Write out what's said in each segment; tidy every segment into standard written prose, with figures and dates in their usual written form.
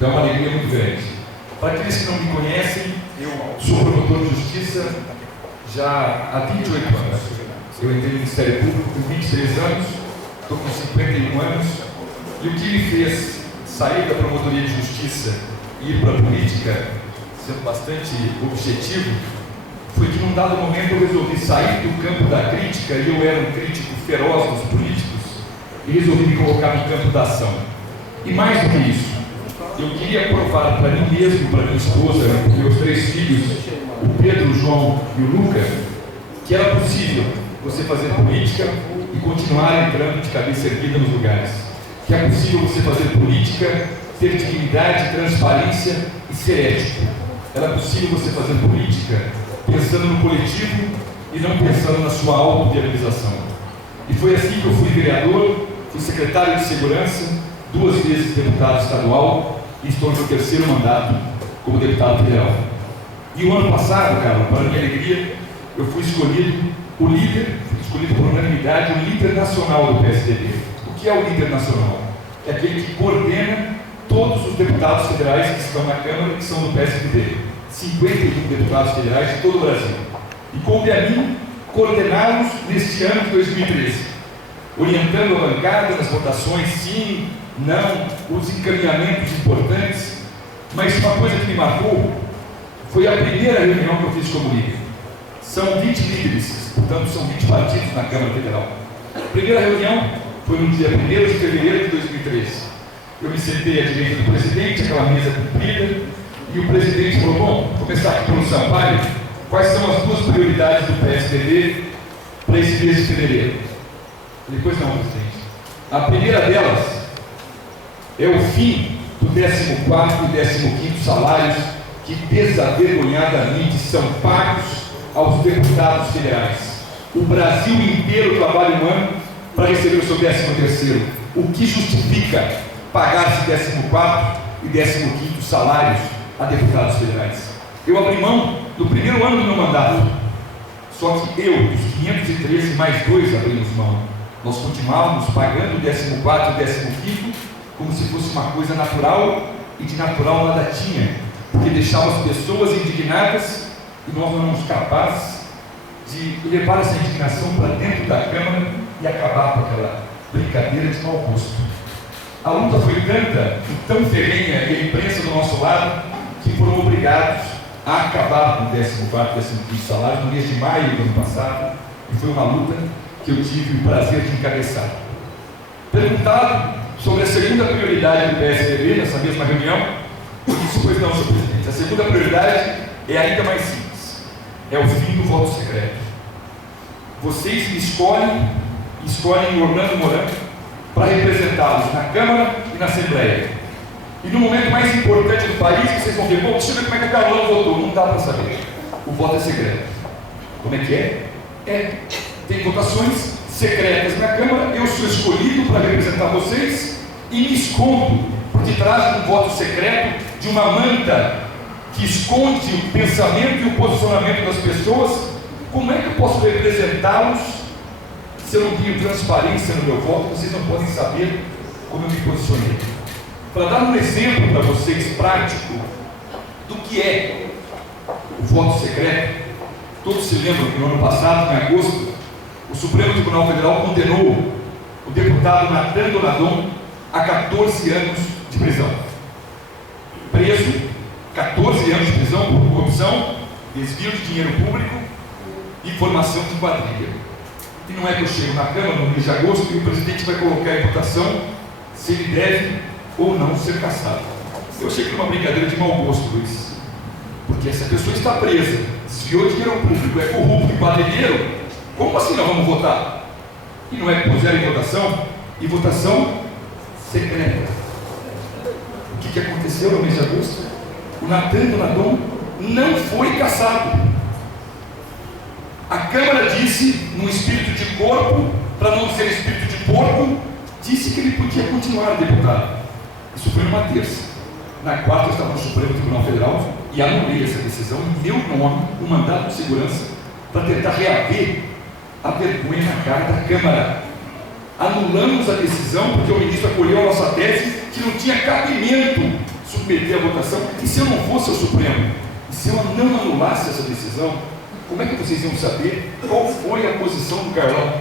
Então é uma alegria muito grande. Para aqueles que não me conhecem, eu sou promotor de justiça já há 28 anos. Eu entrei no Ministério Público com 23 anos, estou com 51 anos, e o que me fez sair da promotoria de justiça e ir para a política, sendo bastante objetivo, foi que num dado momento eu resolvi sair do campo da crítica, e eu era um crítico feroz dos políticos, e resolvi me colocar no campo da ação. E mais do que isso, eu queria provar para mim mesmo, para minha esposa, meus 3 filhos, o Pedro, o João e o Lucas, que era possível você fazer política e continuar entrando de cabeça erguida nos lugares. Que é possível você fazer política, ter dignidade, transparência e ser ético. Era possível você fazer política pensando no coletivo e não pensando na sua auto-viabilização. E foi assim que eu fui vereador, fui secretário de segurança, 2 vezes deputado estadual e estou no meu 3º mandato como deputado federal. E o ano passado, cara, para minha alegria, eu fui escolhido o líder, escolhido por unanimidade, o líder nacional do PSDB. O que é o líder nacional? É aquele que coordena todos os deputados federais que estão na Câmara e que são do PSDB. 51 deputados federais de todo o Brasil. E coube a mim coordená-los neste ano de 2013, orientando a bancada nas votações, sim, não, os encaminhamentos importantes. Mas uma coisa que me marcou foi a primeira reunião que eu fiz como líder. São 20 líderes, portanto são 20 partidos na Câmara Federal. A primeira reunião foi no dia 1º de fevereiro de 2013. Eu me sentei à direita do presidente, aquela mesa comprida, e o presidente falou: bom, vou começar aqui pelo Sampaio, quais são as 2 prioridades do PSDB para esse mês de fevereiro? Depois não, presidente. A primeira delas é o fim do 14º e 15º salários que desavergonhadamente são pagos aos deputados federais. O Brasil inteiro trabalha um ano para receber o seu 13º. O que justifica pagar esse 14º e 15º salários a deputados federais? Eu abri mão do primeiro ano do meu mandato, só que eu, dos 513 mais 2, abrimos mão. Nós continuávamos pagando o 14º e 15º como se fosse uma coisa natural, e de natural nada tinha, porque deixava as pessoas indignadas e nós não éramos capazes de levar essa indignação para dentro da Câmara e acabar com aquela brincadeira de mau gosto. A luta foi tanta e tão ferrenha, e a imprensa do nosso lado, que foram obrigados a acabar com o 14º e 15º salário no mês de maio do ano passado, e foi uma luta que eu tive o prazer de encabeçar. Perguntado sobre a segunda prioridade do PSDB nessa mesma reunião, eu disse: pois não, senhor presidente, a segunda prioridade é ainda mais simples, é o fim do voto secreto. Vocês escolhem Orlando Moran para representá-los na Câmara e na Assembleia. E no momento mais importante do país, vocês vão ver: bom, deixa eu ver como é que o Carlão votou. Não dá para saber. O voto é secreto. Como é que é? Tem votações secretas na Câmara, eu sou escolhido para representar vocês e me escondo por detrás de um voto secreto, de uma manta que esconde o pensamento e o posicionamento das pessoas. Como é que eu posso representá-los se eu não tenho transparência no meu voto? Vocês não podem saber como eu me posicionei. Para dar um exemplo para vocês prático do que é o voto secreto, todos se lembram que no ano passado, em agosto, o Supremo Tribunal Federal condenou o deputado Natan Donadon a 14 anos de prisão. Preso, 14 anos de prisão por corrupção, desvio de dinheiro público e formação de quadrilha. E não é que eu chego na Câmara no mês de agosto e o presidente vai colocar em votação se ele deve ou não ser cassado. Eu achei que era uma brincadeira de mau gosto, Luiz, porque essa pessoa está presa, desviou dinheiro público, é corrupto e quadrilheiro. Como assim nós vamos votar? E não é que puseram em votação? E votação secreta. O que aconteceu no mês de agosto? O Natan Donadon não foi cassado. A Câmara disse, no espírito de corpo, para não ser espírito de porco, disse que ele podia continuar deputado. Isso foi numa terça. Na quarta eu estava no Supremo Tribunal Federal e anulei essa decisão em meu nome, o mandato de segurança, para tentar reaver a vergonha na cara da Câmara. Anulamos a decisão porque o ministro acolheu a nossa tese que não tinha cabimento submeter à votação, e se eu não fosse ao Supremo, e se eu não anulasse essa decisão, como é que vocês iam saber qual foi a posição do Carlão?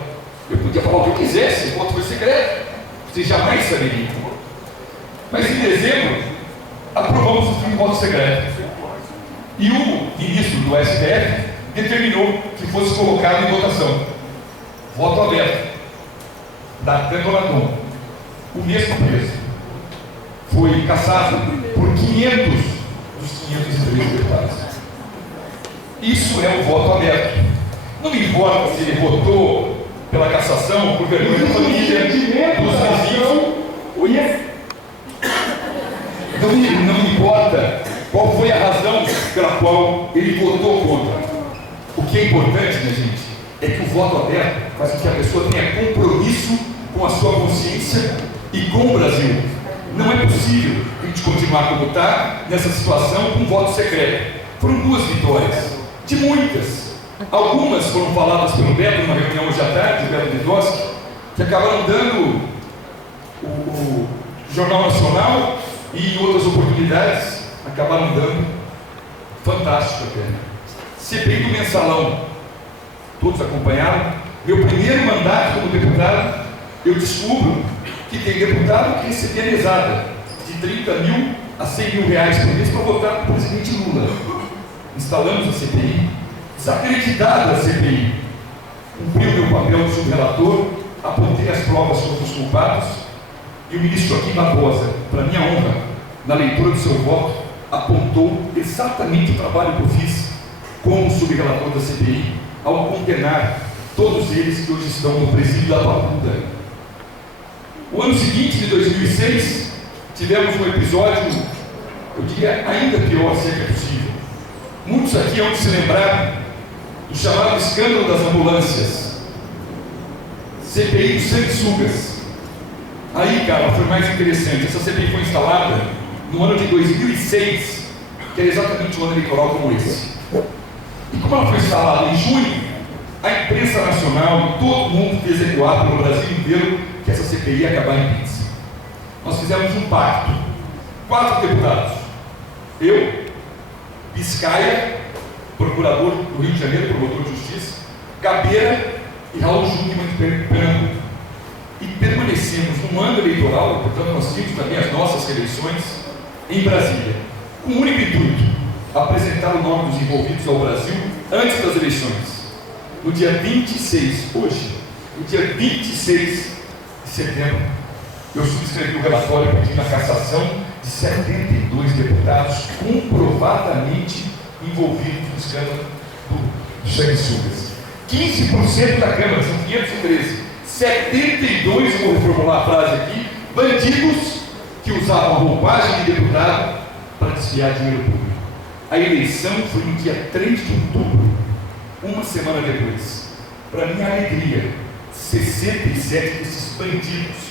Eu podia falar o que eu quisesse, o voto foi secreto, vocês jamais saberiam. Mas em dezembro, aprovamos o fim do voto secreto. E o ministro do STF determinou que fosse colocado em votação. Voto aberto. Da Cantonaton. O mesmo preso. Foi cassado por 500 dos 503 deputados. Isso é o voto aberto. Não me importa se ele votou pela cassação, por vergonha da família, dos vizinhos. Não me importa qual foi a razão pela qual ele votou contra. O que é importante, minha gente, é que o voto aberto faz com que a pessoa tenha compromisso com a sua consciência e com o Brasil. Não é possível a gente continuar como está, nessa situação, com voto secreto. Foram 2 vitórias, de muitas. Algumas foram faladas pelo Beto numa reunião hoje à tarde, o Beto Didowski, que acabaram dando o Jornal Nacional e outras oportunidades, acabaram dando fantástico até. CPI do Mensalão, todos acompanharam. Meu primeiro mandato como deputado, eu descubro que tem deputado que recebia mesada de 30 mil a 100 mil reais por mês para votar no presidente Lula. Instalamos a CPI, desacreditada a CPI. Cumpri o meu papel de subrelator, apontei as provas contra os culpados, e o ministro Joaquim Barbosa, para minha honra, na leitura do seu voto, apontou exatamente o trabalho que eu fiz como subrelator da CPI, ao condenar todos eles que hoje estão no presídio da Papuda. O ano seguinte, de 2006, tivemos um episódio, eu diria ainda pior, se é que é possível. Muitos aqui hão de se lembrar do chamado escândalo das ambulâncias, CPI dos sanguessugas. Aí, cara, foi mais interessante. Essa CPI foi instalada no ano de 2006, que era exatamente um ano eleitoral como esse. E como ela foi instalada em junho, a imprensa nacional e todo mundo fez ecoar pelo Brasil inteiro que essa CPI ia acabar em pizza. Nós fizemos um pacto. 4 deputados. Eu, Biscaia, procurador do Rio de Janeiro, promotor de justiça, Gabeira e Raul Jungmann de Pernambuco. E permanecemos num ano eleitoral, portanto nós tínhamos também as nossas eleições em Brasília, com um único intuito: apresentar o nome dos envolvidos ao Brasil antes das eleições. No dia 26, hoje, no dia 26 de setembro, eu subscrevi o relatório pedindo a cassação de 72 deputados comprovadamente envolvidos no escândalo dos sanguessugas. 15% da Câmara, são 513. 72, vou reformular a frase aqui, bandidos que usavam a roupagem de deputado para desviar dinheiro público. A eleição foi no dia 3 de outubro, uma semana depois. Para minha alegria, 67 desses bandidos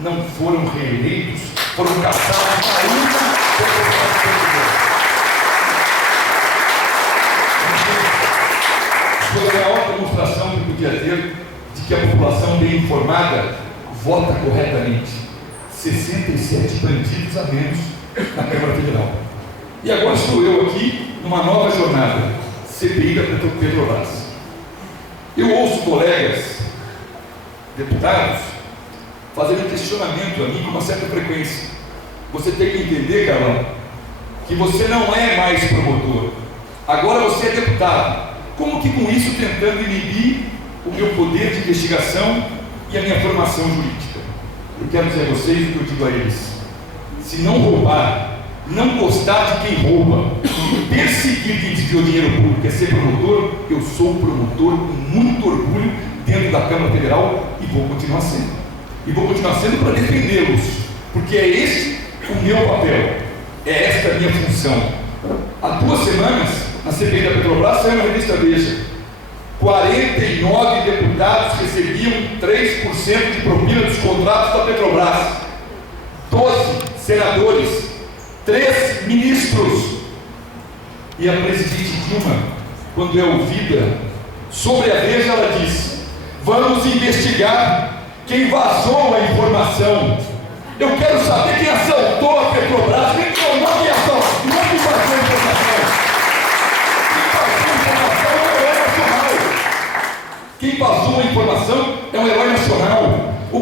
não foram reeleitos, foram cassados ainda. Foi a maior demonstração que podia ter de que a população bem informada vota corretamente. 67 bandidos a menos na Câmara Federal. E agora estou eu aqui numa nova jornada, CPI da Petrobras. Eu ouço colegas, deputados, fazendo questionamento a mim com uma certa frequência. Você tem que entender, Carlão, que você não é mais promotor. Agora você é deputado. Como que com isso tentando inibir o meu poder de investigação e a minha formação jurídica? Eu quero dizer a vocês o que eu digo a eles: se não roubar, não gostar de quem rouba, perseguir quem desviou dinheiro público, é ser promotor, eu sou promotor com muito orgulho dentro da Câmara Federal e vou continuar sendo. E vou continuar sendo para defendê-los, porque é esse o meu papel, é esta a minha função. Há 2 semanas, na CPI da Petrobras, saiu na revista Veja: 49 deputados recebiam 3% de propina dos contratos da Petrobras, 12 senadores, 3 ministros. E a presidente Dilma, quando é ouvida sobre a Veja, ela diz: vamos investigar quem vazou a informação. Eu quero saber quem assaltou a Petrobras, quem tomou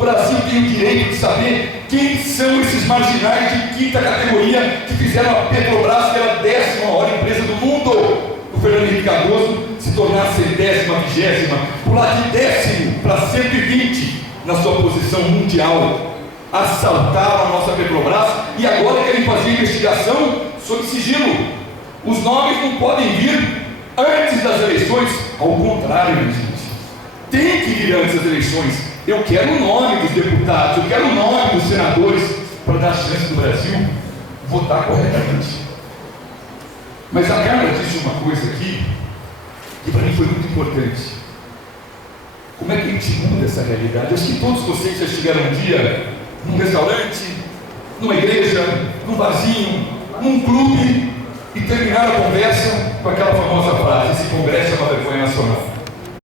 Brasil tem o direito de saber quem são esses marginais de quinta categoria que fizeram a Petrobras, que era a 10ª maior empresa do mundo, o Fernando Henrique Cardoso, se tornar 100ª, 20ª, pular de 10º para 120 na sua posição mundial. Assaltaram a nossa Petrobras e agora querem fazer investigação sob sigilo. Os nomes não podem vir antes das eleições, ao contrário, minha gente. Tem que vir antes das eleições. Eu quero o nome dos deputados, eu quero o nome dos senadores para dar a chance do Brasil votar corretamente. Mas a Carla disse uma coisa aqui que para mim foi muito importante. Como é que a gente muda essa realidade? Eu acho que todos vocês já estiveram um dia num restaurante, numa igreja, num barzinho, num clube e terminaram a conversa com aquela famosa frase: esse congresso